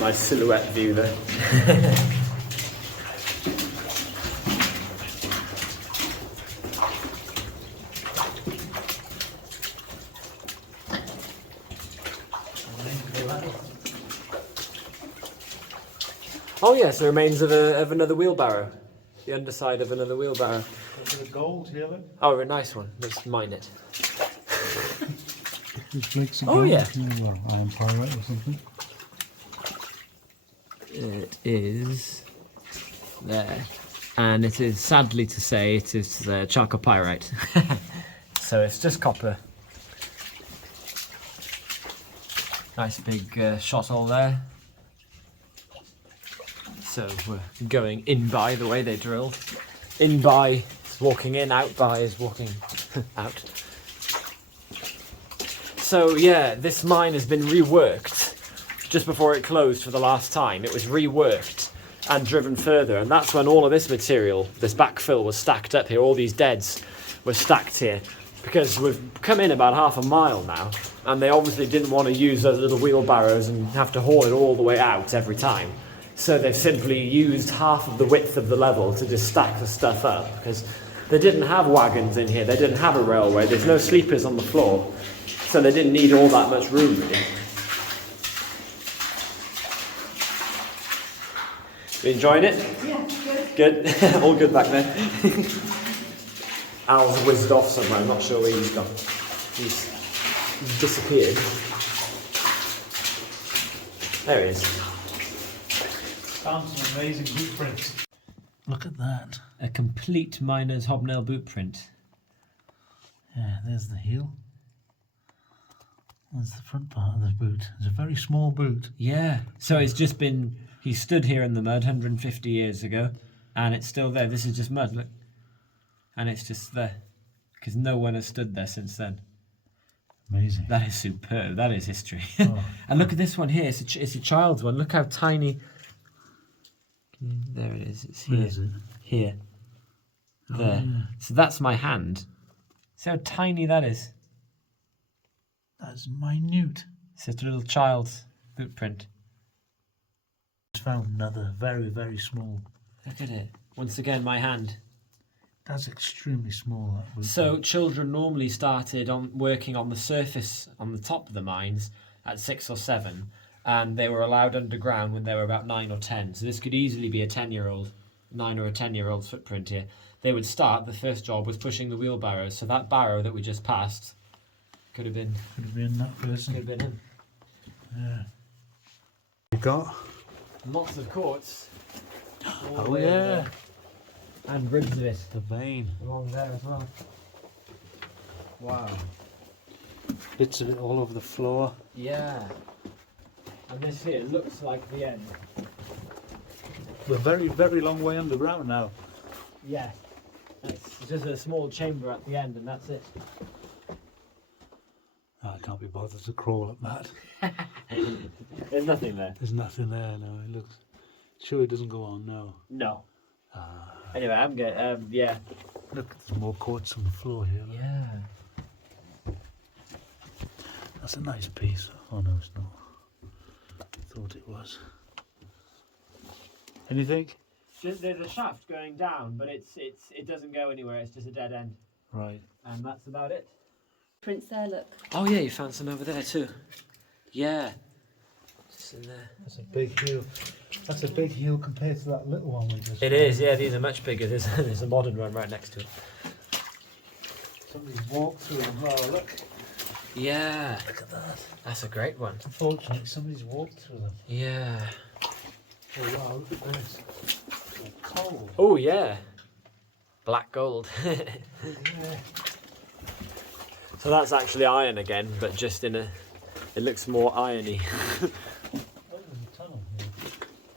Nice silhouette view there. Oh yes, the remains of another wheelbarrow. The underside of another wheelbarrow. There's a bit of gold here, look. Oh, a nice one. Let's mine it. Oh yeah. Iron pyrite or something. It is there. And it is, sadly to say, it is chalcopyrite. So it's just copper. Nice big shot hole there. So we're going in by the way they drilled. In by is walking in, out by is walking out. So yeah, this mine has been reworked just before it closed for the last time. It was reworked and driven further, and that's when all of this material, this backfill, was stacked up here. All these deads were stacked here because we've come in about half a mile now, and they obviously didn't want to use those little wheelbarrows and have to haul it all the way out every time. So they've simply used half of the width of the level to just stack the stuff up, because they didn't have wagons in here, they didn't have a railway, there's no sleepers on the floor, so they didn't need all that much room really. You enjoying it? Yeah, good. Good? All good back there? Al's whizzed off somewhere, I'm not sure where he's gone. He's disappeared. There he is. Found some amazing boot prints. Look at that. A complete miner's hobnail boot print. Yeah, there's the heel. There's the front part of the boot. It's a very small boot. Yeah. So it's just been, he stood here in the mud 150 years ago, and it's still there. This is just mud, look. And it's just there. Because no one has stood there since then. Amazing. That is superb. That is history. Oh. And look at this one here. It's a child's one. Look how tiny. There it is. It's here. Where is it? Here. Oh, There. yeah. So that's my hand. See how tiny that is? That's minute. It's just a little child's boot print. Just found another very, very small. Look at it. Once again, my hand. That's extremely small. That boot So print. children normally started on working on the surface, on the top of the mines, at 6 or 7, and they were allowed underground when they were about 9 or 10. So this could easily be a 10-year-old, 9 or a 10-year-old's footprint here. They would start. The first job was pushing the wheelbarrows. So that barrow that we just passed could have been that person. could have been him. Yeah. You got? Lots of quartz. all the Oh way over yeah. there. And ribs of it The vein. along there as well. Wow. Bits of it all over the floor. Yeah. And this here looks like the end. We're very, very long way underground now. Yeah. It's just a small chamber at the end, and that's it. I can't be bothered to crawl up that. There's nothing there. There's nothing there. No, it looks. Sure, it doesn't go on. No. No. Ah. Anyway, I'm good. Yeah. Look, there's more quartz on the floor here. Look. Yeah. That's a nice piece. Oh no, it's not. I thought it was. Anything? There's a shaft going down, but it doesn't go anywhere. It's just a dead end, Right. and that's about it. Prints there, look. Oh yeah, you found some over there too. Yeah. Just in there. That's a big heel. That's a big heel compared to that little one we just. It is. Yeah, these are much bigger. There's a modern one right next to it. Somebody's walked through them. Oh look. Yeah. Look at that. That's a great one. Unfortunately, somebody's walked through them. Yeah. Oh wow, look at this. Coal. Oh yeah. Black gold. Yeah. So that's actually iron again, but just in a. It looks more irony. Oh, there's a tunnel here.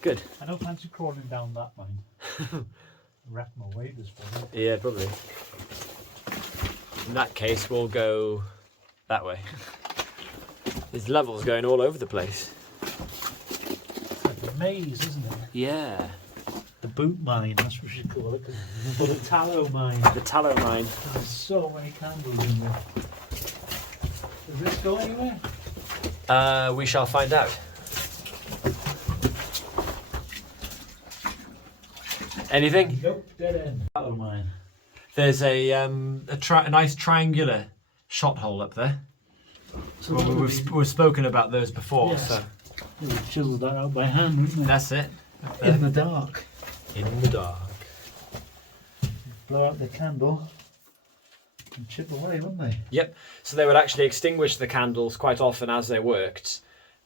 Good. I don't fancy crawling down that mine. Wrap my waders for it. Yeah, probably. In that case, we'll go that way. There's levels going all over the place. It's like a maze, isn't it? Yeah. The boot mine, that's what you call it. Or the tallow mine. The tallow mine. There's so many candles in there. Does this go anywhere? We shall find out. Anything? Nope, dead end. Tallow mine. There's a nice triangular shot hole up there. So Well, we've spoken about those before, Yes. so we chiseled that out by hand, wouldn't we? that's it. In the dark. In the dark. Blow out the candle and chip away, wouldn't they? Yep. So they would actually extinguish the candles quite often as they worked,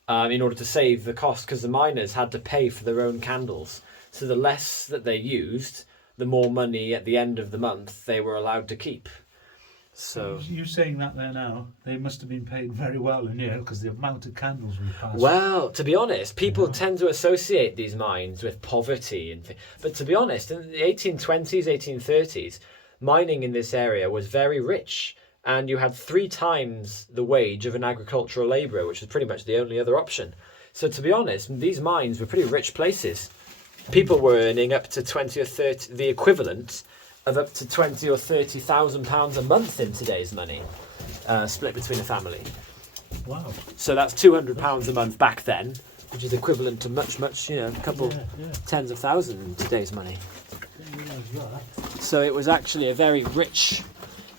in order to save the cost, because the miners had to pay for their own candles. So the less that they used, the more money at the end of the month they were allowed to keep. So You saying that there now, they must have been paid very well in here because the amount of candles we passed. well, to be honest, people tend to associate these mines with poverty and but to be honest, in the 1820s, 1830s, mining in this area was very rich, and you had 3 times the wage of an agricultural labourer, which was pretty much the only other option. So to be honest, these mines were pretty rich places. People were earning up to 20 or 30, the equivalent of up to 20 or 30,000 pounds a month in today's money, split between a family. Wow. So that's 200 pounds a month back then, which is equivalent to much, a couple tens of thousands in today's money. Didn't realise that. So it was actually a very rich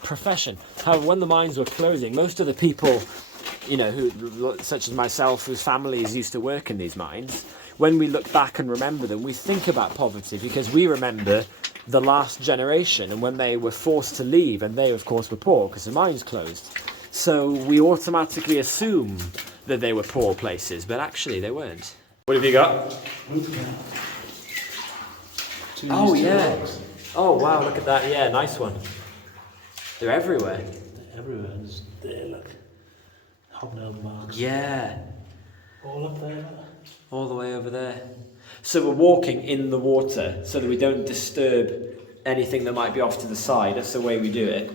profession. However, when the mines were closing, most of the people, who, such as myself, whose families used to work in these mines, when we look back and remember them, we think about poverty because we remember the last generation and when they were forced to leave, and they, of course, were poor because the mines closed. So we automatically assume that they were poor places, but actually they weren't. What have you got? Oh, yeah. Oh, wow, look at that. Yeah, nice one. They're everywhere. Everywhere. There, look. Hobnail marks. Yeah. All up there. All the way over there. So we're walking in the water so that we don't disturb anything that might be off to the side. That's the way we do it.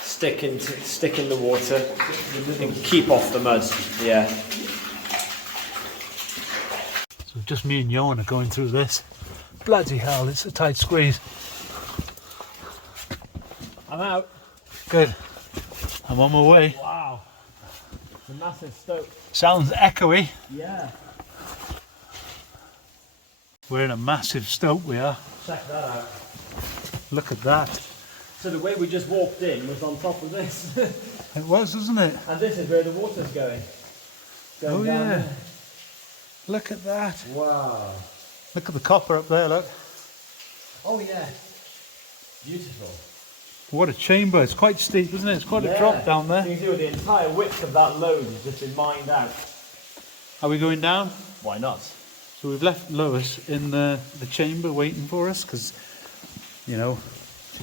Stick in the water and keep off the mud. Yeah. So just me and Johan are going through this. Bloody hell, it's a tight squeeze. I'm out. Good. I'm on my way. Wow. It's a massive stoke. Sounds echoey. Yeah. We're in a massive stope, we are. Check that out. Look at that. So the way we just walked in was on top of this. It was, wasn't it? And this is where the water's going. Oh, Down yeah. there. Look at that. Wow. Look at the copper up there, look. Oh yeah. Beautiful. What a chamber. It's quite steep, isn't it? It's quite a drop down You there. can see the entire width of that lode has just been mined out. Are we going down? Why not? So we've left Lois in the chamber waiting for us because, she's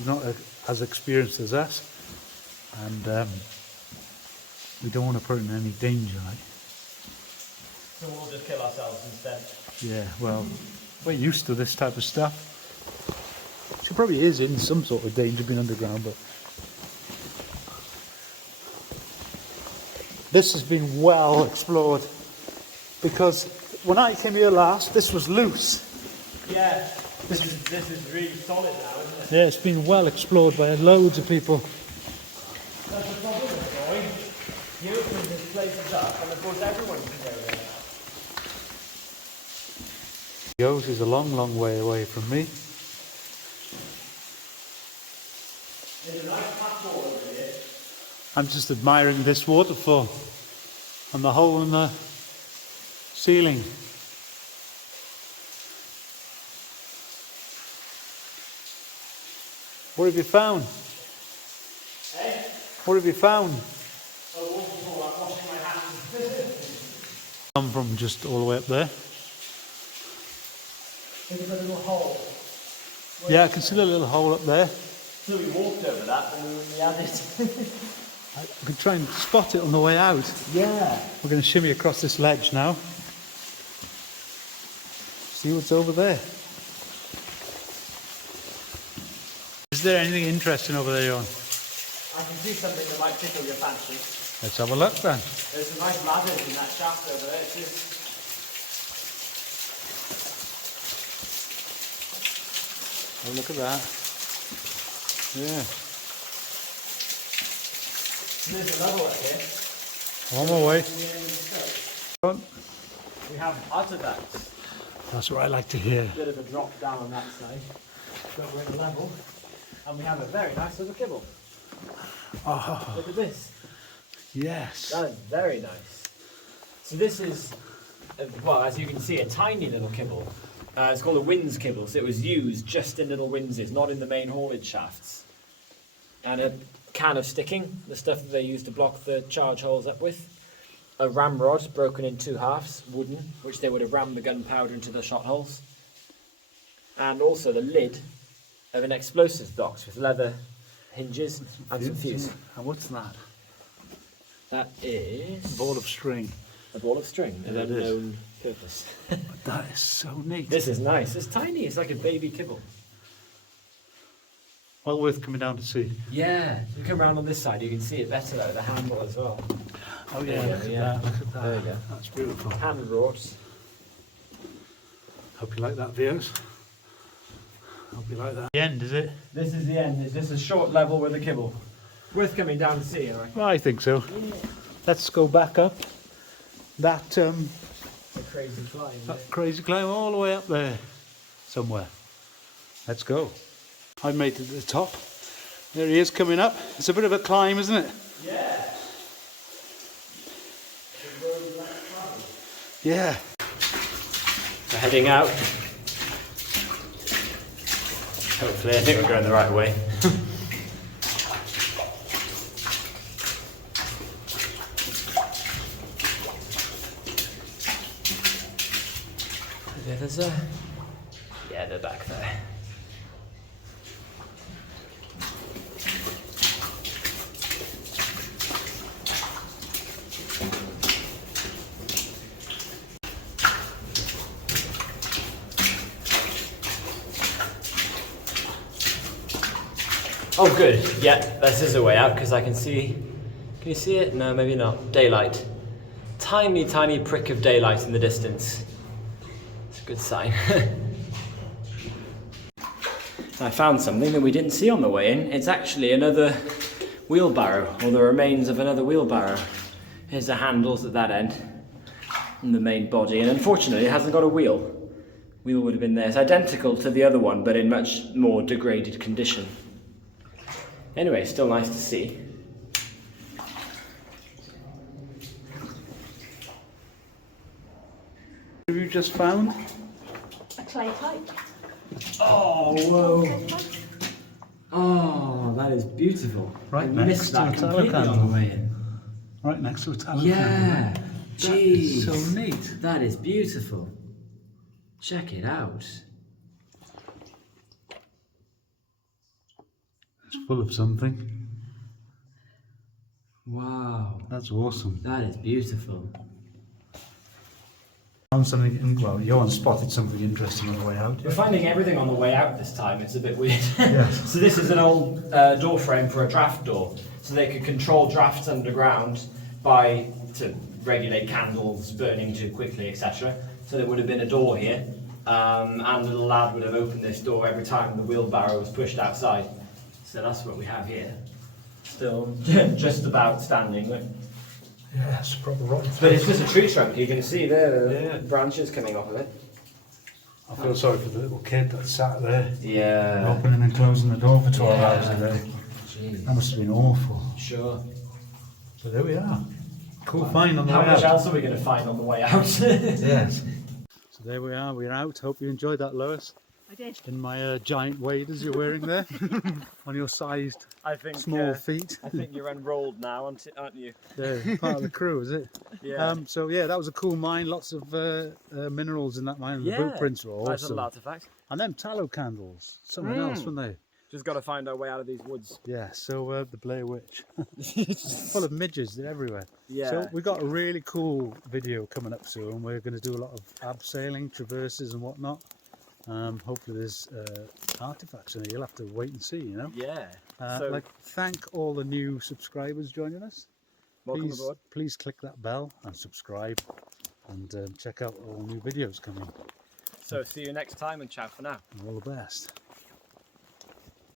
not as experienced as us. And we don't want to put her in any danger, like. So we'll just kill ourselves instead. Yeah, well, we're used to this type of stuff. She probably is in some sort of danger being underground, but this has been well explored because when I came here last, this was loose. Yeah, this is really solid now, isn't it? Yeah, it's been well explored by loads of people. That's the problem with going. You open this place up, and of course everyone can go there. Goes is a long, long way away from me. There's a nice platform over here. I'm just admiring this waterfall and the hole in the ceiling. What have you found? Eh? What have you found? A waterfall, I'm washing my hands. Come from just all the way up there. There's a little hole. Yeah, I can see the little hole up there. So we walked over that and we had it. I can try and spot it on the way out. Yeah. We're going to shimmy across this ledge now. See what's over there. Is there anything interesting over there, Johan? I can see something that might tickle your fancy. Let's have a look then. There's some nice ladders in that shaft over there. It's just... Oh, look at that. Yeah. There's another one here. I'm on my way. We have artifacts. That's what I like to hear. Bit of a drop down on that side, but we're at level, and we have a very nice little kibble. Oh, Look at this. yes. That is very nice. So this is, well, as you can see, a tiny little kibble. It's called a winds kibble, so it was used just in little windses, not in the main haulage shafts. And a can of sticking, the stuff that they used to block the charge holes up with. A ramrod broken in 2 halves, wooden, which they would have rammed the gunpowder into the shot holes. And also the lid of an explosives box with leather hinges and some fuse. And what's that? That is A ball of string. a ball of string, an Yeah, it is. unknown purpose. That is so neat. This is nice. It's tiny. It's like a baby kibble. Well worth coming down to see. Yeah. If you come around on this side, you can see it better though. The handle as well. Oh There yeah, you look go, at yeah. that, look at that. There you go. That's beautiful. Hand wrought. Hope you like that, viewers. Hope you like that. The end, is it? This is the end. It's just a short level with a kibble. Worth coming down to see, alright? Well, I think so. Let's go back up that It's a crazy climb. that crazy climb all the way up there somewhere. Let's go. I've made it to the top. There he is coming up. It's a bit of a climb, isn't it? Yeah. Yeah. We're heading out. Hopefully, I think we're going the right way. The others are... Yeah, they're back there. Oh good, yeah, this is a way out because I can see, can you see it? No, maybe not. Daylight. Tiny, tiny prick of daylight in the distance. It's a good sign. I found something that we didn't see on the way in. It's actually another wheelbarrow, or the remains of another wheelbarrow. Here's the handles at that end, and the main body, and unfortunately it hasn't got a wheel. Wheel would have been there. It's identical to the other one, but in much more degraded condition. Anyway, still nice to see. Have you just found? A clay pipe. Oh, whoa. Oh, that is beautiful. Right I next missed to that a tallow completely candle. on the way in. Right next to a tallow Yeah. candle. Jeez. That is so neat. That is beautiful. Check it out. It's full of something. Wow. That's awesome. That is beautiful. Found something, well, Johan spotted something interesting on the way out. We're finding everything on the way out this time. It's a bit weird. Yes. So this is an old door frame for a draft door. So they could control drafts underground to regulate candles burning too quickly, etc. So there would have been a door here, and a little lad would have opened this door every time the wheelbarrow was pushed outside. So that's what we have here. Still just about standing. Look. Yes, proper rotten. But it's just a tree trunk. You can see there the Yeah. branches coming off of it. I feel sorry for the little kid that sat there, Yeah. opening and closing the door for 12 Yeah. hours a day. Jeez. That must have been awful. Sure. So there we are. Cool find on the How way much out. else are we going to find on the way out? Yes. So there we are, we're out. Hope you enjoyed that, Lois. I did. In my giant waders you're wearing there, on your sized I think small feet. I think you're unrolled now, aren't you? They're part of the crew, is it? Yeah. So yeah, that was a cool mine. Lots of minerals in that mine. And the footprints were Nice awesome. little artifact. And them tallow candles, something else, weren't they? Just got to find our way out of these woods. Yeah. So the Blair Witch, full of midges. They're everywhere. Yeah. So we got a really cool video coming up soon. We're going to do a lot of abseiling, traverses, and whatnot. Hopefully there's artifacts in it. You'll have to wait and see. You know. Yeah. Thank all the new subscribers joining us. Welcome aboard. Please click that bell and subscribe, and check out all new videos coming. So see you next time, and ciao for now. All the best.